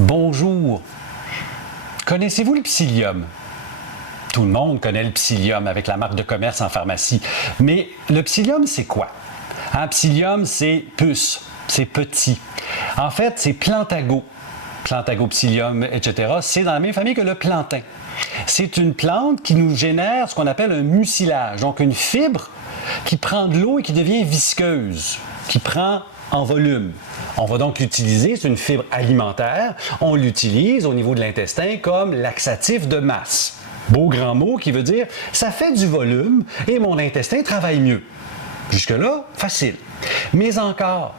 Bonjour. Connaissez-vous le psyllium? Tout le monde connaît le psyllium avec la marque de commerce en pharmacie. Mais le psyllium, c'est quoi? Un psyllium, c'est puce, c'est petit. En fait, c'est plantago. Plantago psyllium, etc. C'est dans la même famille que le plantain. C'est une plante qui nous génère ce qu'on appelle un mucilage, donc une fibre qui prend de l'eau et qui devient visqueuse, qui prend en volume. On va donc l'utiliser, c'est une fibre alimentaire, on l'utilise au niveau de l'intestin comme laxatif de masse. Beau grand mot qui veut dire ça fait du volume et mon intestin travaille mieux. Jusque-là, facile. Mais encore,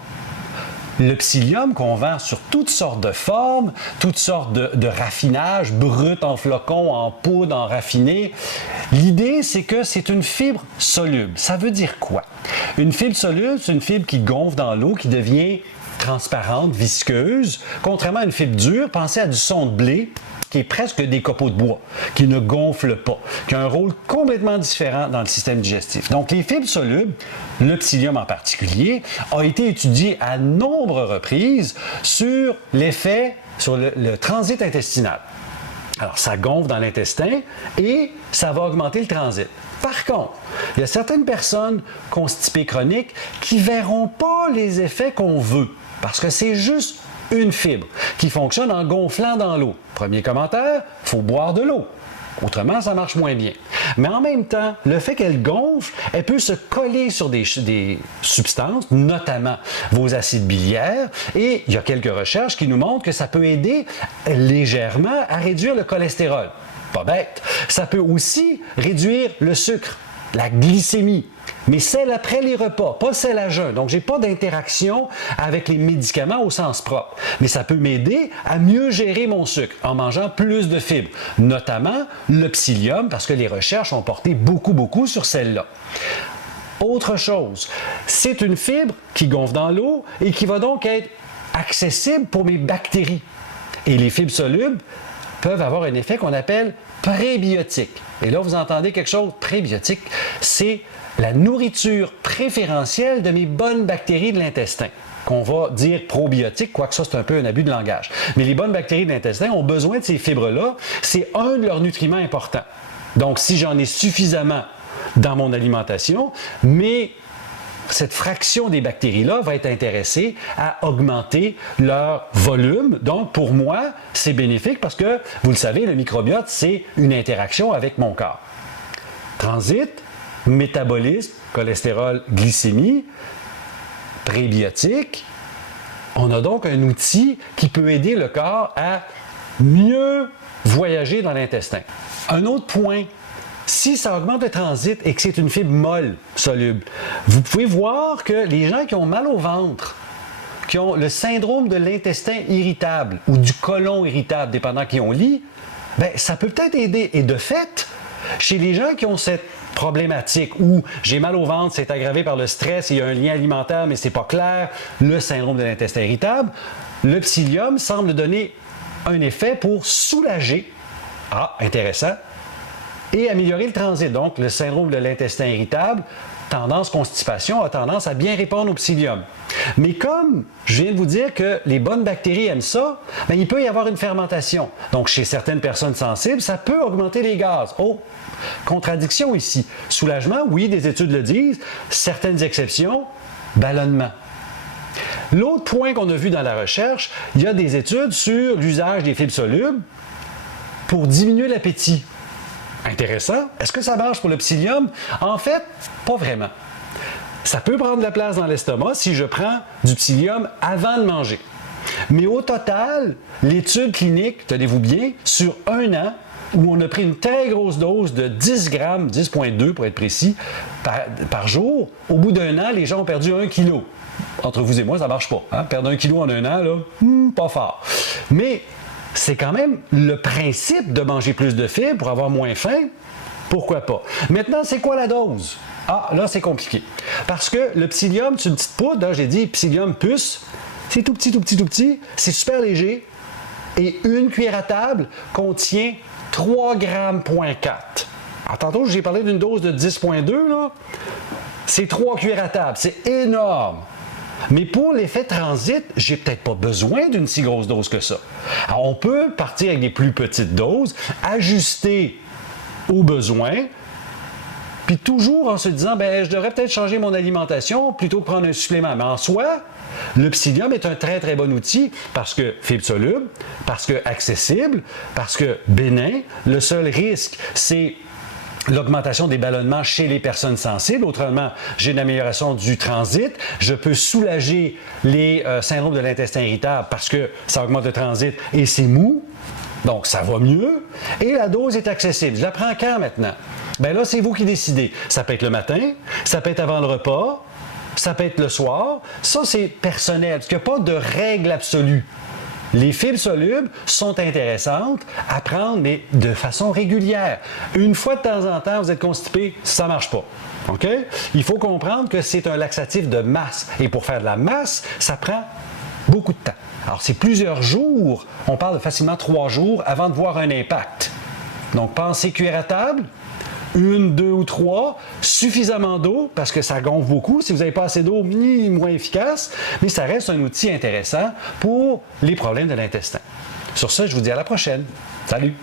le psyllium qu'on vend sur toutes sortes de formes, toutes sortes de raffinages, brut en flocons, en poudre, en raffiné. L'idée, c'est que c'est une fibre soluble. Ça veut dire quoi? Une fibre soluble, c'est une fibre qui gonfle dans l'eau, qui devient transparente, visqueuse. Contrairement à une fibre dure, pensez à du son de blé, qui est presque des copeaux de bois, qui ne gonfle pas, qui a un rôle complètement différent dans le système digestif. Donc, les fibres solubles, le psyllium en particulier, a été étudié à nombreuses reprises sur l'effet sur le transit intestinal. Alors, ça gonfle dans l'intestin et ça va augmenter le transit. Par contre, il y a certaines personnes constipées chroniques qui ne verront pas les effets qu'on veut, parce que c'est juste une fibre qui fonctionne en gonflant dans l'eau. Premier commentaire, il faut boire de l'eau. Autrement, ça marche moins bien. Mais en même temps, le fait qu'elle gonfle, elle peut se coller sur des substances, notamment vos acides biliaires, et il y a quelques recherches qui nous montrent que ça peut aider légèrement à réduire le cholestérol. Pas bête. Ça peut aussi réduire le sucre, la glycémie, mais celle après les repas, pas celle à jeun. Donc, je n'ai pas d'interaction avec les médicaments au sens propre. Mais ça peut m'aider à mieux gérer mon sucre en mangeant plus de fibres, notamment le psyllium, parce que les recherches ont porté beaucoup sur celle-là. Autre chose, c'est une fibre qui gonfle dans l'eau et qui va donc être accessible pour mes bactéries. Et les fibres solubles peuvent avoir un effet qu'on appelle prébiotique. Et là, vous entendez quelque chose, prébiotique, c'est la nourriture préférentielle de mes bonnes bactéries de l'intestin, qu'on va dire probiotique, quoique ça, c'est un peu un abus de langage. Mais les bonnes bactéries de l'intestin ont besoin de ces fibres-là, c'est un de leurs nutriments importants. Donc, si j'en ai suffisamment dans mon alimentation, mais cette fraction des bactéries-là va être intéressée à augmenter leur volume. Donc, pour moi, c'est bénéfique parce que, vous le savez, le microbiote, c'est une interaction avec mon corps. Transit, métabolisme, cholestérol, glycémie, prébiotique. On a donc un outil qui peut aider le corps à mieux voyager dans l'intestin. Un autre point, si ça augmente le transit et que c'est une fibre molle, soluble, vous pouvez voir que les gens qui ont mal au ventre, qui ont le syndrome de l'intestin irritable ou du côlon irritable, dépendant qui on lit, bien, ça peut peut-être aider. Et de fait, chez les gens qui ont cette problématique où j'ai mal au ventre, c'est aggravé par le stress, il y a un lien alimentaire, mais c'est pas clair, le syndrome de l'intestin irritable, le psyllium semble donner un effet pour soulager, intéressant, et améliorer le transit. Donc, le syndrome de l'intestin irritable, tendance constipation, a tendance à bien répondre au psyllium. Mais comme je viens de vous dire que les bonnes bactéries aiment ça, bien, il peut y avoir une fermentation. Donc, chez certaines personnes sensibles, ça peut augmenter les gaz. Contradiction ici. Soulagement, oui, des études le disent. Certaines exceptions, ballonnement. L'autre point qu'on a vu dans la recherche, il y a des études sur l'usage des fibres solubles pour diminuer l'appétit. Intéressant. Est-ce que ça marche pour le psyllium? En fait, pas vraiment. Ça peut prendre de la place dans l'estomac si je prends du psyllium avant de manger. Mais au total, l'étude clinique, tenez-vous bien, sur 1 an, où on a pris une très grosse dose de 10 grammes, 10,2 pour être précis, par jour, au bout d'1 an, les gens ont perdu 1 kilo. Entre vous et moi, ça ne marche pas. Hein? Perdre 1 kilo en 1 an, là, pas fort. Mais c'est quand même le principe de manger plus de fibres pour avoir moins faim. Pourquoi pas? Maintenant, c'est quoi la dose? Là, c'est compliqué. Parce que le psyllium, c'est une petite poudre, hein, j'ai dit psyllium puce, c'est tout petit, c'est super léger. Et une cuillère à table contient 3,4 grammes. Alors, tantôt, j'ai parlé d'une dose de 10,2, là. C'est 3 cuillères à table, c'est énorme. Mais pour l'effet transit, j'ai peut-être pas besoin d'une si grosse dose que ça. Alors, on peut partir avec des plus petites doses, ajuster aux besoins, puis toujours en se disant, je devrais peut-être changer mon alimentation plutôt que prendre un supplément. Mais en soi, le psyllium est un très, très bon outil parce que fibre soluble, parce que accessible, parce que bénin. Le seul risque, c'est l'augmentation des ballonnements chez les personnes sensibles. Autrement, j'ai une amélioration du transit. Je peux soulager les syndromes de l'intestin irritable parce que ça augmente le transit et c'est mou. Donc, ça va mieux. Et la dose est accessible. Je la prends quand maintenant? Là, c'est vous qui décidez. Ça peut être le matin, ça peut être avant le repas, ça peut être le soir. Ça, c'est personnel, parce qu'il n'y a pas de règle absolue. Les fibres solubles sont intéressantes à prendre, mais de façon régulière. Une fois de temps en temps, vous êtes constipé, ça ne marche pas. OK? Il faut comprendre que c'est un laxatif de masse. Et pour faire de la masse, ça prend beaucoup de temps. Alors, c'est plusieurs jours. On parle de facilement 3 jours avant de voir un impact. Donc, pensez cuillère à table, 1, 2 ou 3, suffisamment d'eau, parce que ça gonfle beaucoup. Si vous n'avez pas assez d'eau, moins efficace, mais ça reste un outil intéressant pour les problèmes de l'intestin. Sur ce, je vous dis à la prochaine. Salut!